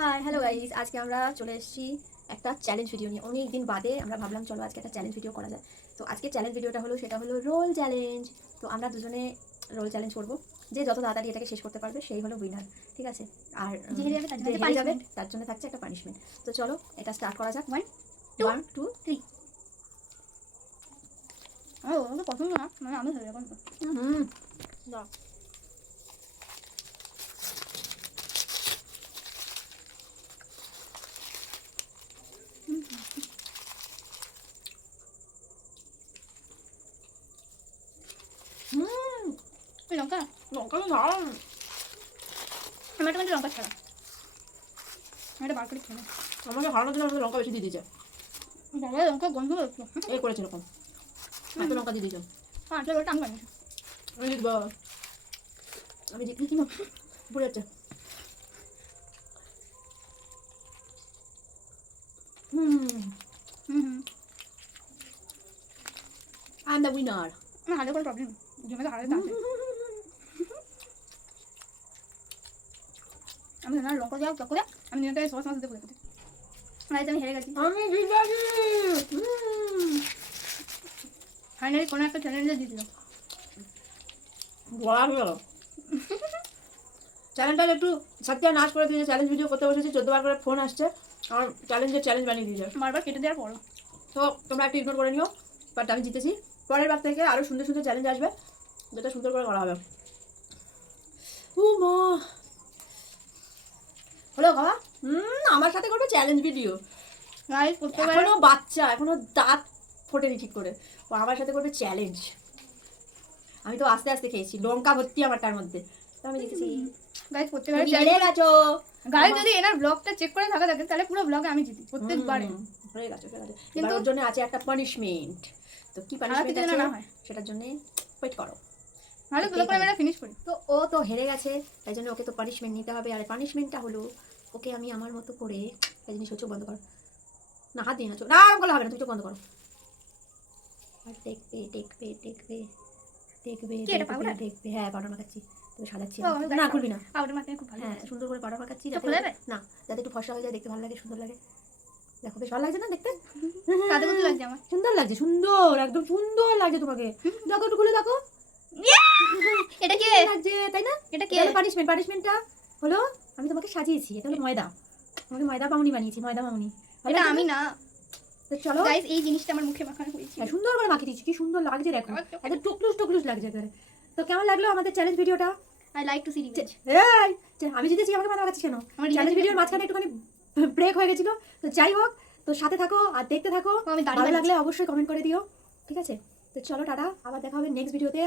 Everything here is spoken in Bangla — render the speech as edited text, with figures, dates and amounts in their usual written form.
হাই হ্যালো গাইস, আজকে আমরা চলে এসেছি একটা চ্যালেঞ্জ ভিডিও নিয়ে। অনেক দিন বাদে আমরা ভাবলাম চলো আজকে একটা চ্যালেঞ্জ ভিডিও করা যায়। তো আজকে চ্যালেঞ্জ ভিডিওটা হলো, সেটা হলো রোল চ্যালেঞ্জ। তো আমরা দুজনে রোল চ্যালেঞ্জ করব, যে যত তাড়াতাড়ি এটাকে শেষ করতে পারবে সেই হলো উইনার, ঠিক আছে? আর যে হেরে যাবে তার জন্য থাকছে একটা পানিশমেন্ট। তো চলো এটা স্টার্ট করা যাক। 1 2 3। আমার পছন্দ না, মানে আমি হেরে যাবো। দাও। লঙ্কা লঙ্কা তো দারুণ। টমেটো কিন্তু লঙ্কা ছাড়া এটা বার করে খেলে আমাকে হারানোর জন্য আমাকে লঙ্কা বেশি দিয়ে দিয়েছে। বাবা লঙ্কা গন্ধ বেরোচ্ছে। এই করেছে এরকম, এত লঙ্কা দিয়ে দিয়েছে। হ্যাঁ চলো ওটা আমি বানিয়েছি। আমি জিতবো, আমি জিতলি কি পড়ে যাচ্ছে। I am the winner. না হারে কোনো প্রবলেম জমে তো হারে দাঁড়াতে আমি না লঙ্কা দেওয়া চক করে আমি নিয়ে সস মাছ দিতে বলে দিতে গাইজ আমি হেরে গেছি। আমি জিতেছি। ফাইনালি কোনো একটা চ্যালেঞ্জে জিতলো। বলা হয়ে গেল। চ্যালেঞ্জটা একটু সত্যিই নাশ করে দিয়েছে। চ্যালেঞ্জ ভিডিও করতে বসেছি, 14 বার করে ফোন আসছে আর চ্যালেঞ্জ বানিয়ে দিয়েছে। বারবার কেটে দেওয়ার পর তো তোমরা একটু ইগনোর করে নিও, বাট আমি জিতেছি। পরের বার থেকে আরও সুন্দর সুন্দর চ্যালেঞ্জ আসবে, যেটা সুন্দর করে করা হবে। ও মা হলো খাওয়া। আমার সাথে করবে চ্যালেঞ্জ ভিডিও। গাইজ করতে পারে এখনো বাচ্চা, এখনো দাঁত ফোটেনি ঠিক করে, ও আমার সাথে করবে চ্যালেঞ্জ। আমি তো আস্তে আস্তে খেয়েছি, লঙ্কা ভর্তি আমার তার মধ্যে। তো আমি জিতেছি। গাইজ করতে পারে তুমি হেরে গেছো। গাইজ যদি এনার ব্লগটা চেক করে থাকা থাকে তাহলে পুরো ব্লগে আমি জিতি প্রত্যেকবারে। হয়ে গেছে কিন্তু ওর জন্য আছে একটা পানিশমেন্ট। তো কি পানিশমেন্ট আছে না হয় সেটার জন্য ওয়েট করো। ভালো ব্লগ করে আমরা ফিনিশ করি। তো ও তো হেরে গেছে, তাই জন্য ওকে তো পানিশমেন্ট নিতে হবে। আর পানিশমেন্টটা হলো ওকে আমি আমার মতো করে এই জিনিস চোখ বন্ধ করো না, হাত দিয়ে না, চোখ না বলা হবে না, তুমি চোখ বন্ধ করো। আর দেখবে দেখবে দেখবে দেখবে দেখবে দেখবে। হ্যাঁ পাউডার মাখাচ্ছি, তুমি সাজাচ্ছি না, খুলবি না। পাউডার মাখাতে খুব ভালো। হ্যাঁ সুন্দর করে পাউডার মাখাচ্ছি না, যাতে একটু ফর্সা হয়ে যায়, দেখতে ভালো লাগে, সুন্দর লাগে। দেখো বেশ ভালো লাগছে না দেখতে? কাঁদে কুতু লাগছে আমার। সুন্দর লাগছে, সুন্দর, একদম সুন্দর লাগছে তোমাকে। দেখো একটু খুলে দেখো, এটা কি লাগছে তাই না? এটা কি পানিশমেন্টটা হলো আমি তোমাকে সাজিয়েছি। এটা হলো ময়দা, তোমাকে ময়দা মামুনি বানিয়েছি, ময়দা মামুনি। এটা আমি না। তো চলো গাইস এই জিনিসটা আমার মুখে মাখানো হয়েছে। সুন্দর করে মাখিয়ে দিচ্ছি, কি সুন্দর লাগছে দেখো, একদম টুকলুস টুকলুস লাগছে একেবারে। তো কেমন লাগলো আমাদের চ্যালেঞ্জ ভিডিওটা? I like to see revenge. এই আমি জিতেছি, আমাকে মাথা মাখাচ্ছি কেন? চ্যালেঞ্জ ভিডিওর মাঝখানে একটুখানি ব্রেক হয়ে গেছিল। তো যাই হোক, তো সাথে থাকো আর দেখতে থাকো। ভালো লাগলে অবশ্যই কমেন্ট করে দিও, ঠিক আছে? তো চলো টাটা, আবার দেখা হবে নেক্সট ভিডিওতে।